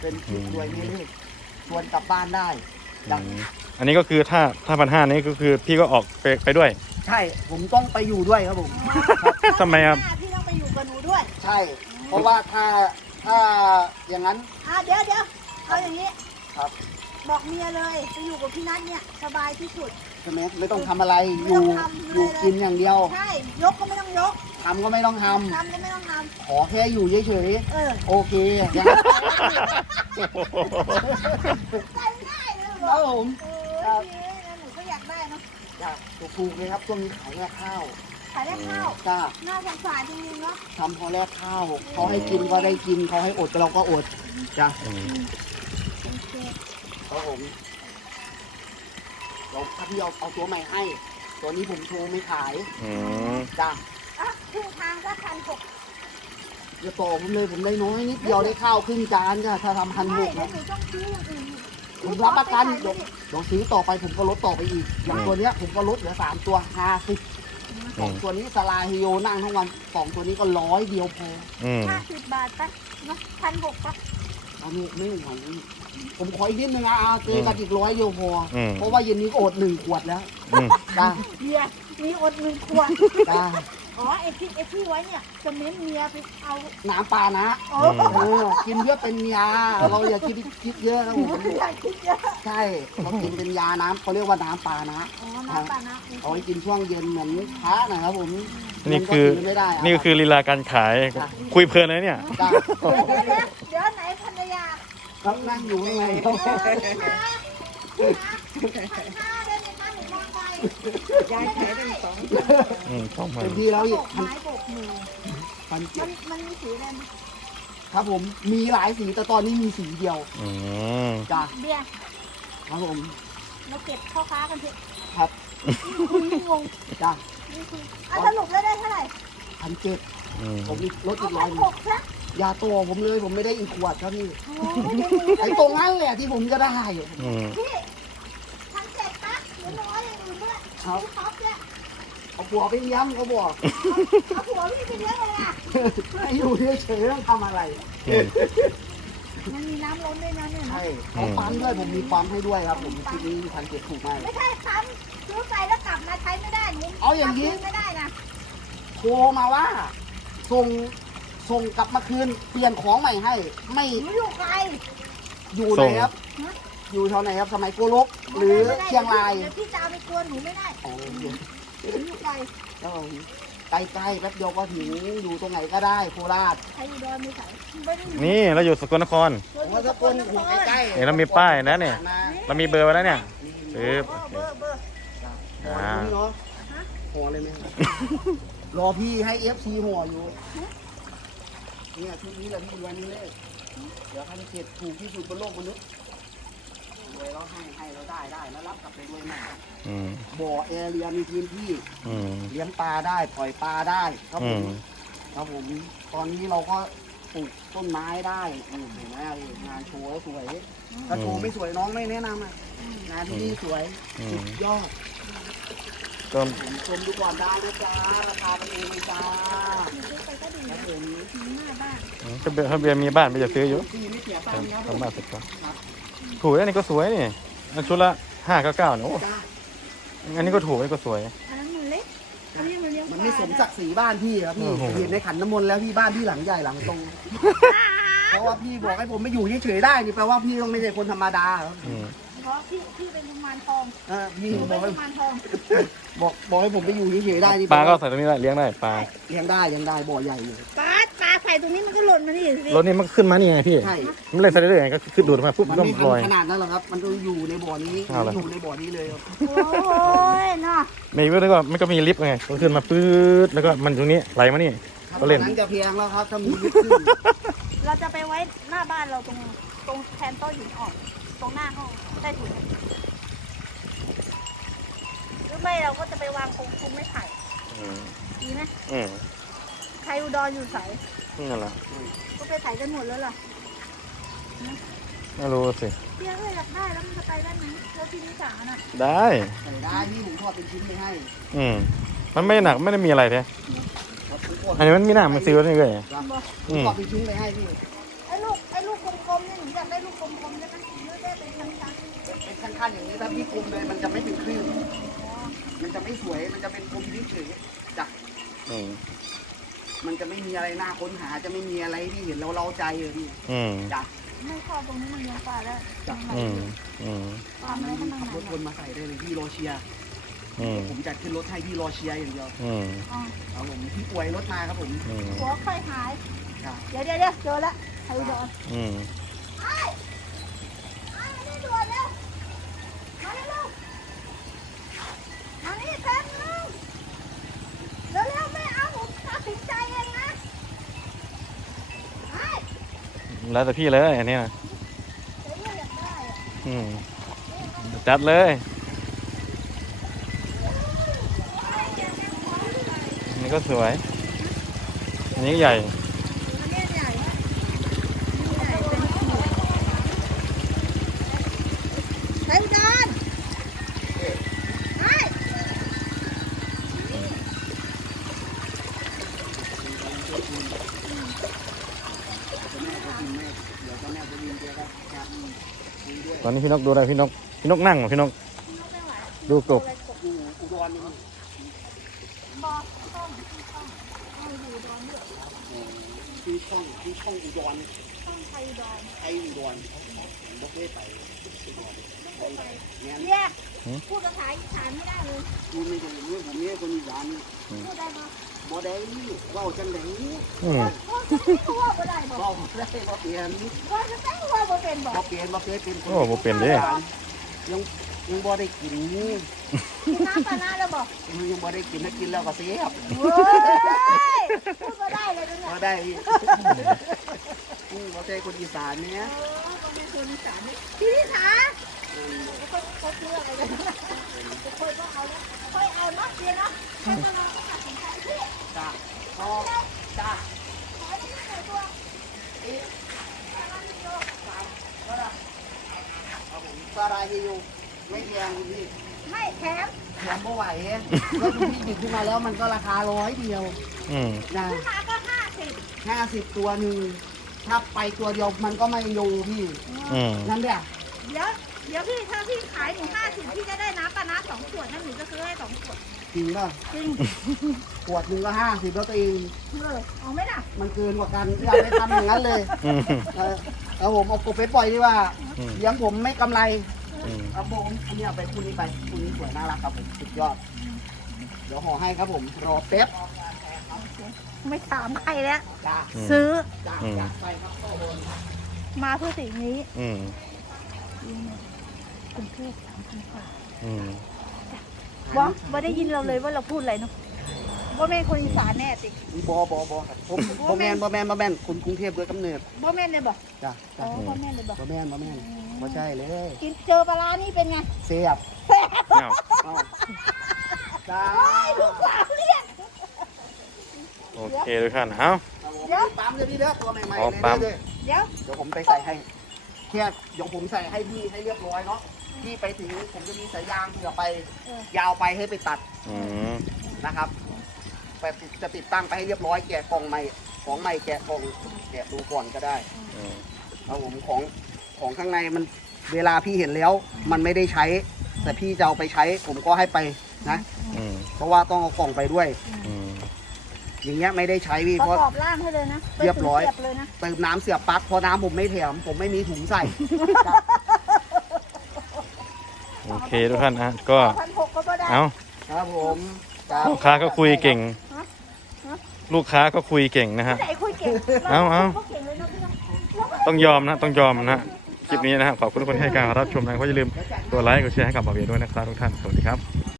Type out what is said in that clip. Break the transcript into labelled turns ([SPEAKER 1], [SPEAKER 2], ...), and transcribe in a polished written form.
[SPEAKER 1] เป็นคลิปรวยไม่เลิกชวนกลับบ้านได้ดัง
[SPEAKER 2] อันนี้ก็คือถ้า1,500นี่ก็คือพี่ก็ออกไปด้วย
[SPEAKER 1] ใช่ผมต้องไปอยู่ด้วยครับผม
[SPEAKER 2] ทำไมครับ
[SPEAKER 3] พี่ต้องไปอยู่กับหนูด้วย
[SPEAKER 1] ใช่ เพราะว่าถ้าอย่างนั้น
[SPEAKER 3] เดี๋ยวเอาอย่างนี้
[SPEAKER 1] ครับ
[SPEAKER 3] บอกเมียเลยไปอยู่กับพี่นัทเนี่ยสบายที่สุด
[SPEAKER 1] ใช่ไหมไม่ต้องทำอะไร
[SPEAKER 3] ไม่
[SPEAKER 1] อยู่
[SPEAKER 3] ต้องทำอะไรเลย
[SPEAKER 1] อยู่กินอย่างเดียว
[SPEAKER 3] ใช่ยกก็ไม่ต้องยก
[SPEAKER 1] ทำก็ไม่ต้องท
[SPEAKER 3] ทำก็ไม่ต้องท
[SPEAKER 1] ำขอแค่อยู่เฉย
[SPEAKER 3] ำ
[SPEAKER 1] ๆโอเคอย่างนั้น
[SPEAKER 3] ใจง่ายเลย
[SPEAKER 1] ค
[SPEAKER 3] บ
[SPEAKER 1] รั
[SPEAKER 3] อบ ก
[SPEAKER 1] ผม
[SPEAKER 3] พี่หนูก็อยากได้เนาะ
[SPEAKER 1] จ้ะถูกๆเลยครับช่วงนี้ขายแลกข้าว
[SPEAKER 3] ขายได้ข้าว
[SPEAKER 1] จ้า
[SPEAKER 3] น่าสงสารจริงๆเนาะ
[SPEAKER 1] ทำพอแลกข้าวเขาให้กินก็ได้กินเขาให้อดเราก็อดจ้ะ
[SPEAKER 3] โอเค
[SPEAKER 1] ครับผมเราถ้าพี่เอาตัวใหม่ให้ ตัวนี้ผมโชว์ไม่ขาย
[SPEAKER 2] อืม
[SPEAKER 1] จ้ะ
[SPEAKER 3] ครึ่งทางก็1,600
[SPEAKER 1] อย่าต่อผมเลยผมได้น้อยนิดเดียวได้ข้าวครึ่งจานจ้ะถ้าทำ1,600
[SPEAKER 3] ไม่
[SPEAKER 1] นะ
[SPEAKER 3] หนูต้องซื้ออย่างอื่น
[SPEAKER 1] ผมรับประกันเดี๋ยวซื้อต่อไปผมก็ลดต่อไปอีก อย่างตัวเนี้ยผมก็ลดเหลือ3ตัว50สองตัวนี้สลาฮิโยนั่งทั้งวัน2ตัวนี้ก็100เดียวพอ
[SPEAKER 3] 50 บาทปะเนาะ1,600ปะ
[SPEAKER 1] เอาไม่ไหวผมขออีกนิดนึงนะเจอกันอีก100เดียวพอ
[SPEAKER 2] อืม
[SPEAKER 1] เพราะว่าเย็นนี้ก็อด1 ขวดแล้ว
[SPEAKER 2] อืม
[SPEAKER 1] จ้า
[SPEAKER 3] เบียร์มีอด1 ขวด
[SPEAKER 1] จ้า
[SPEAKER 3] อ๋อไอ้ที่ไว้เนี่ยจะเม้นเมียไปเอา
[SPEAKER 1] น้ำปลานะ
[SPEAKER 3] โอ้
[SPEAKER 1] กินเยอะเป็นยา เราอย่าคิดเยอะนะผม
[SPEAKER 3] ไม่อยากคิดเยอะ
[SPEAKER 1] ใช่เรากินเป็นยาน้ำเขาเรียกว่าน้ำปลานะ
[SPEAKER 3] อ๋อน้ำปลานะ
[SPEAKER 1] เอาไว้กินช่วงเย็นเหมือนพระนะครับผม
[SPEAKER 2] นี่คือ
[SPEAKER 1] มัก็กิไม่ได้ะ
[SPEAKER 2] นี่ก็คือลีลาการขายคุยเพลินเลยเนี่ย
[SPEAKER 1] จ้า
[SPEAKER 3] เดี๋ยวไหนภรรยา
[SPEAKER 1] ครับนั่งอยู่ข้างในครับ
[SPEAKER 3] หน้าเดินในบ้านหนูมองไป
[SPEAKER 4] ยายขายได้2
[SPEAKER 2] ต้องมา
[SPEAKER 1] เต็มที่แล้วอี
[SPEAKER 3] โบ
[SPEAKER 1] ก
[SPEAKER 3] กไม้โบกมือ
[SPEAKER 1] 1,700
[SPEAKER 3] มันมีสีอะไรไหม
[SPEAKER 1] ครับผมมีหลายสีแต่ตอนนี้มีสีเดียว
[SPEAKER 2] อืม
[SPEAKER 1] จ้า
[SPEAKER 3] เบียร์
[SPEAKER 1] ครับผม
[SPEAKER 3] เราเก็บพ่อค้ากันเถอะ
[SPEAKER 1] ครับ
[SPEAKER 3] คุยงง
[SPEAKER 1] จ้า
[SPEAKER 3] นี่คือสรุปแล้วได้เท่าไหร่
[SPEAKER 1] 1,700
[SPEAKER 2] อืม
[SPEAKER 1] ผมมีลด
[SPEAKER 3] เอา
[SPEAKER 1] อีก
[SPEAKER 3] 1,600ซะ
[SPEAKER 1] ยาตัวผมเลยผมไม่ได้อีกขวดครับพี่
[SPEAKER 3] โอ้ย
[SPEAKER 1] ไอ้ตรงนั้นแหละที่ผมจะได้
[SPEAKER 2] อืม
[SPEAKER 3] พี่1,700ปะหรือน้อยอย่างอื่นด้วย
[SPEAKER 1] ครับ
[SPEAKER 3] พี่ท็อปเนี่ย
[SPEAKER 1] เอาผัวไปเลี้ยงเขาบอก
[SPEAKER 3] เอาผัวพี่ไปเลี้ยงเลยอ่ะ
[SPEAKER 1] ให้อยู่เฉยๆต้องทำอะไร
[SPEAKER 2] อืม
[SPEAKER 3] มันมีน้ำล้นด้วยนะเนี่ยนะ
[SPEAKER 1] ใช่เขาปั๊มด้วยผมมีปั๊มให้ด้วยครับผมทีนี้1,700ถูกมาก
[SPEAKER 3] ไม่ใช่ซ้ำซื้อไปแล้วกลับมาใช้ไม่ได้หนู
[SPEAKER 1] เอาอย่างนี้
[SPEAKER 3] นี้ไม่ได้นะ
[SPEAKER 1] โทรมาว่าส่งกลับมาคืนเปลี่ยนของใหม่ให้ ไม่
[SPEAKER 3] หนูอยู่ไกล
[SPEAKER 1] อยู่ไหนครับ อยู่แถวไหนครับสมัยโกลกหรือเชียงราย
[SPEAKER 3] เดี๋ยวพี่จะเอาไปกวนหนูไม่ได้
[SPEAKER 1] อ๋อ
[SPEAKER 3] หนูอยู่ไกล
[SPEAKER 1] แล้วใกล้ๆแป๊บเดียวก็ถึงอยู่ตรงไหนก็ได้โคราช
[SPEAKER 3] ใครอยู่ดอนมีใครไม่ได้อยู่
[SPEAKER 2] นี่เราอยู่สกลนคร
[SPEAKER 1] ผมว่าถ้าคนอยู่ใกล้ๆ
[SPEAKER 2] เนี่ยเรามีป้ายนะเนี่ย
[SPEAKER 1] มา
[SPEAKER 2] เรามีเบอร์ไว้แล้วเนี่ย
[SPEAKER 1] นี่
[SPEAKER 2] ปึ๊บ
[SPEAKER 3] เบอร์
[SPEAKER 1] ห่อนี่เนาะห่อเลยไหมรอพี่ให้ FC ห่ออยู่เนี่ยชุดนี้แหละพี่วันนี้เลยเดี๋ยว1,700ถูกที่สุดบนโลกมนุษย์รวยแล้วให้เราได้แล้วรับกลับไปด้วยนะ
[SPEAKER 2] อืม
[SPEAKER 1] บ่อแอเรียมีพื้นที่
[SPEAKER 2] อืม
[SPEAKER 1] เลี้ยงปลาได้ปล่อยปลาได้ครับผม
[SPEAKER 2] อืม
[SPEAKER 1] ครับผมตอนนี้เราก็ปลูกต้นไม้ได้เห็นไหมงานโชว์แล้วสวยถ้าโชว์ไม่สวยน้องไม่แนะนำอ่ะงานที่นี่สวยสุดยอด
[SPEAKER 2] ก็
[SPEAKER 1] ผมชมดูก่อนได้นะจ๊ะราคาเป็นเองเลยจ้า
[SPEAKER 3] ซื้อไปก็ดี
[SPEAKER 1] ครั
[SPEAKER 3] นะ
[SPEAKER 1] บผม
[SPEAKER 3] หน้าบ้าน
[SPEAKER 2] ถ้าเบียร์มีบ้านไปจะซื้ออยู่
[SPEAKER 1] ที่ไม่เสียตังค์ครับผ
[SPEAKER 2] ทำ
[SPEAKER 1] ม
[SPEAKER 2] บ้านเสร็จก็ถูกแล้วนี่ก็สวยนี่อันชุดละ599เนี่ยโอ้
[SPEAKER 1] จ้า
[SPEAKER 2] อันนี้ก็ถูกอันนี้ก็สวย
[SPEAKER 3] อันนั้นมันเล็กอันนี้มันเลี้ยง
[SPEAKER 1] มันไม่สมศักดิ์ศรีบ้านพี่ครับพี่
[SPEAKER 2] โอ้โห
[SPEAKER 1] เห็นในขันน้ำมนต์แล้วพี่บ้านพี่หลังใหญ่หลังตรง เพราะว่าพี่บอกให้ผมไม่อยู่เฉยๆได้นี่แปลว่าพี่ต้องไม่ใช่คนธรรมดาครับ
[SPEAKER 2] อืม
[SPEAKER 3] เพราะพี่เป็นกุมารทอง
[SPEAKER 1] พี่
[SPEAKER 3] หนู
[SPEAKER 1] บ
[SPEAKER 3] เป็
[SPEAKER 1] อน กให้
[SPEAKER 3] กุมารทอง
[SPEAKER 1] บอกให้ผมไปอยู่เฉยๆได้นี่
[SPEAKER 2] ปลาก็ใส่ตรงนี้แหละเลี้ยงได้ปลา
[SPEAKER 1] เลี้ยงได้บ่อใหญ่อยู่
[SPEAKER 3] ปลาใส่ตรงนี้มันก็หล่นมานี่สิ
[SPEAKER 2] รถนี้มันขึ้นมานี่ไงพี่
[SPEAKER 1] ใช่
[SPEAKER 2] มันเลยใส่เรื่อยๆไงก็ขึ้นดูดมาปุ๊บ
[SPEAKER 1] มัน
[SPEAKER 2] ก็
[SPEAKER 1] ไม่
[SPEAKER 2] ลอย
[SPEAKER 1] ทำขนาดนั้นหรอกครับ มันต้องอยู่ในบ่อนี้
[SPEAKER 2] เอาเหรอ
[SPEAKER 1] อยู่ในบ่อนี้เลยครับ
[SPEAKER 3] โอ้ยเนาะ
[SPEAKER 2] มีก็แล้วก็มันก็มีลิฟต์ไงก็ขึ้นมาปื๊ดแล้วก็มันตรงนี้ไหลมานี่
[SPEAKER 1] ครับ
[SPEAKER 2] ก็เล่น
[SPEAKER 1] ตอนนั้นจะเพียงแล้วครับถ้ามีลิฟต์ขึ้น
[SPEAKER 3] เราจะไปไว้หน้าบ้านเราตรงแทนโต๊ะหินอ่อนตรงหน้าห้องใต้ถุนหรือไม่เราก็จะไปวางคงคุมไม่ไผ่
[SPEAKER 2] อืม
[SPEAKER 3] ดีไหม
[SPEAKER 2] อืม
[SPEAKER 3] ใครอุดรอยู่ใส
[SPEAKER 2] นั่นแหละ
[SPEAKER 3] ก็ไปไผ่กันหมดแล้วล่ะ
[SPEAKER 2] ไม่รู้สิ
[SPEAKER 3] เพี่เอ้ยอยากได้แล้วมันจะไปได้ไหมแล้วที่นิสาน่ะ
[SPEAKER 2] ได้
[SPEAKER 1] ใส่ได้พี่ผมทอดเป็นชิ้นไปให้
[SPEAKER 2] อืมมันไม่หนักไม่ได้มีอะไรแท้
[SPEAKER 1] ครับผมทอด
[SPEAKER 2] อันนี้มันมีหน้ามันซื้อไว้นี่เลย
[SPEAKER 1] ผมทอดเป็นชิ้นไปให้พี่
[SPEAKER 3] ไอ้ลูกกลมๆนี่หนูอยากได้
[SPEAKER 1] ขั้นอย่างนี้ถ้าพี่กลมเลยมันจะไม่เป็นคลื่นมันจะไม่สวยมันจะเป็นกลมเฉยๆจ้ะ
[SPEAKER 2] อืม
[SPEAKER 1] มันจะไม่มีอะไรน่าค้นหาจะไม่มีอะไรที่เห็นเราเล้าใจเลยพี่
[SPEAKER 2] อืม
[SPEAKER 1] จ้ะ
[SPEAKER 3] ไม่ชอบตรงนี้มันเลี้ยงปลาแล้ว
[SPEAKER 2] อืมอืม
[SPEAKER 3] ปลาไม่ให้มัน
[SPEAKER 1] ขับ
[SPEAKER 3] ห
[SPEAKER 1] ร
[SPEAKER 3] นา
[SPEAKER 1] ถวนมาใส่ได้เลยพี่รอเชียร์
[SPEAKER 2] อืม
[SPEAKER 1] ผมจัดขึ้นรถให้พี่รอเชียร์อย่างเดียว
[SPEAKER 2] อืม
[SPEAKER 3] อ๋อ
[SPEAKER 1] ครับผมพี่ป่วยรถมาครับผม
[SPEAKER 2] อืม
[SPEAKER 3] หัวค่อยหาย
[SPEAKER 1] ครับ
[SPEAKER 3] เดี๋ยวเจอแล้วไทยอุดร
[SPEAKER 2] อืม
[SPEAKER 3] นี่ด่วนเร็วมาเร็วมานี่แป๊บนึงเร็วไม่เอาผมตัดสินใจเองนะไอ้
[SPEAKER 2] แล้วแต่พี่เลยอันเนี้ย
[SPEAKER 3] เดี๋ยวอยากได้อะ
[SPEAKER 2] อืมจัดเลย อันนี้ก็สวย อันนี้ใหญ่
[SPEAKER 3] อันนี้ใหญ่ใหญ่เป็นหัวไทยอุดรไอ้
[SPEAKER 1] แม่ก็กินแม่เดี๋ยวก็แม่จะยินเจอครับครับคุยด้วย
[SPEAKER 2] ตอนนี้พี่นกดูอะไรพี่นก พี่นกนั่งเหรอพี่นก ดูกบ
[SPEAKER 1] อยู่อุดรนี่มั้ง
[SPEAKER 3] บอกต้องเอาอยู่ดอนด้วย
[SPEAKER 1] ที่ช่องอุดร
[SPEAKER 3] ต้องไทยดอน
[SPEAKER 1] ไอ้อุดรผมบอกได้ไปอุดรเนี่ย
[SPEAKER 3] แยกพูดภาษาอีสานไม่ได้เลย
[SPEAKER 1] กูไม่ได้เรื่องผมเนี่ยคนอีสาน
[SPEAKER 3] พูดได้ปะ
[SPEAKER 1] บ่ได้เล่าจังได๋
[SPEAKER 2] อืม
[SPEAKER 3] พูดว่าบ่ได้บอก
[SPEAKER 1] เล่าบ่ได้บ่เปลี่ยน
[SPEAKER 3] ว่าจะแต่งว่าบ่เป็นบอก
[SPEAKER 1] บ่เปลี่ยนบ่เคยเป็น
[SPEAKER 2] โอ้บ่เป็นเด้
[SPEAKER 1] ยังบ่ได้กิน
[SPEAKER 3] กินน้ำปลาหน้าแล้วบอก
[SPEAKER 1] ยังบ่ได้กินถ้ากินแล้วก็เสียบ
[SPEAKER 3] เฮ้ยพูดบ่ได้เลยนะ
[SPEAKER 1] บ่ได้บ่ใช่คนอีสานเนี่ย
[SPEAKER 3] ก็ไม่คนอีสานนี่พี่นิสาเขาเชื่ออะไรกันค่อยก็เอาแล้วค่อยเอาเนาะเดียวเนาะค่อยมาลองตัดสินใจพี่
[SPEAKER 1] จ้าอ๋อจ้า
[SPEAKER 3] ขอให้ได้หน่อยตัว
[SPEAKER 1] สาราเฮโยไม่แพงคุณพี่
[SPEAKER 3] ไม่แถม
[SPEAKER 1] แถมบ่ไหวก็คุณพี่หยิบขึ้นมาแล้วมันก็ราคา100เดียว
[SPEAKER 2] อืม
[SPEAKER 1] นะ
[SPEAKER 3] ขึ้นมาก็50
[SPEAKER 1] 50ตัวหนึ่งถ้าไปตัวเดียวมันก็ไม่อยู่พี่
[SPEAKER 2] อืม
[SPEAKER 1] นั่นแหละ
[SPEAKER 3] เดี๋ยวพี่ถ้าพี่ขายหนู50พี่จะได้น้ำปลาน้า2 ขวดนั่นหนูจะซื้อให้2 ขวด
[SPEAKER 1] จริงป่ะ
[SPEAKER 3] จริง
[SPEAKER 1] ขวดหนึ่งก็50แล้วตัวเอง
[SPEAKER 3] เอาไหมล่ะ
[SPEAKER 1] มันเกินกว่ากันอย่าไปทำอย่างนั้นเลย
[SPEAKER 2] อืม
[SPEAKER 1] เอาผมเอากบไปปล่อยดีกว่า
[SPEAKER 2] อืม
[SPEAKER 1] เลี้ยงผมไม่กำไร
[SPEAKER 2] อืม
[SPEAKER 1] ครับผมอันนี้เอาไปคู่นี้ไปคู่นี้สวยน่ารักครับผมสุดยอด เดี๋ยวห่อให้ครับผมรอแป๊บ
[SPEAKER 3] ไม่ถามใครแล้ว
[SPEAKER 1] จ้า
[SPEAKER 3] ซื้อ
[SPEAKER 1] จ้าจ้าไปครับพ่อโดน
[SPEAKER 3] มาเพื่อสิ่งนี้
[SPEAKER 2] อืม
[SPEAKER 3] คุณเทพ3,000 กว่า
[SPEAKER 2] อืม
[SPEAKER 3] บ่ได้ยินเราเลยว่าเราพูดอะไรเนาะว่าแม่นคนอีสานแน่ติ
[SPEAKER 1] บครับผมบ่แมนคนกรุงเทพโดยกำเนิด
[SPEAKER 3] บ่แม่นเลยบอก
[SPEAKER 1] จ้า
[SPEAKER 3] อ๋อบ่แม่นเลยบอก
[SPEAKER 1] บ่แมนบ่ใช่เลย
[SPEAKER 3] กินเจอปลาร้านี่เป็นไง
[SPEAKER 1] เสียบ
[SPEAKER 2] อ้าว
[SPEAKER 1] เอาจ้า
[SPEAKER 3] ลูกสาวเรียก
[SPEAKER 2] โอเคทุกท่านเอ้า
[SPEAKER 3] เดี๋ยว
[SPEAKER 1] ปั๊มเลยพี่เด้อตัวใหม่ๆ
[SPEAKER 2] อ๋อ
[SPEAKER 1] เลย
[SPEAKER 2] ปั๊ม
[SPEAKER 1] เด้อ
[SPEAKER 3] เดี๋ยว
[SPEAKER 1] เดี๋ยวผมไปใส่ให้แค่เดี๋ยวผมใส่ให้พี่ให้เรียบร้อยเนาะพี่ไปถึงผมจะมีสายยางเผื่อไป ยาวไปให้ไปตัด
[SPEAKER 2] อืม
[SPEAKER 1] นะครับไปจะติดตั้งไปให้เรียบร้อยแกะกล่องใหม่ของใหม่แกะกล่องแกะดูก่อนก็ได้
[SPEAKER 2] อืม
[SPEAKER 1] ครับผมของข้างในมันเวลาพี่เห็นแล้ว มันไม่ได้ใช้ แต่พี่จะเอาไปใช้ ผมก็ให้ไปนะ
[SPEAKER 2] อืม
[SPEAKER 1] เพราะว่าต้องเอากล่องไปด้วย
[SPEAKER 2] อืม
[SPEAKER 1] อย่างเงี้ยไม่ได้ใช้พี่
[SPEAKER 3] ประ
[SPEAKER 1] เพราะ
[SPEAKER 3] กอบร่างให้เลยนะ
[SPEAKER 1] เรียบร้อย
[SPEAKER 3] เสียบเลยนะ
[SPEAKER 1] เติมน้ำเสียบปลั๊กพอน้ำผมไม่แถมผมไม่มีถุงใส่
[SPEAKER 2] โอเคทุกท่านอ่ะก็
[SPEAKER 3] 1,600ก็ได้
[SPEAKER 2] เอ้า
[SPEAKER 1] ครับผมครับ
[SPEAKER 2] ลูกค้าก็คุยเก่ง
[SPEAKER 3] ฮะ
[SPEAKER 2] ลูกค้าก็คุยเก่งนะฮะ
[SPEAKER 3] ที่ไหนคุยเก่ง
[SPEAKER 2] เอา
[SPEAKER 3] เขาเก่งเลยนะพี่น้อง
[SPEAKER 2] ต้องยอมนะต้องยอมนะคลิปนี้นะครับขอบคุณทุกคนที่ให้การรับชมนะก็อย่าลืมกดไลค์กดแชร์ให้กับบ่าวเบียร์ด้วยนะครับทุกท่านสวัสดีครับ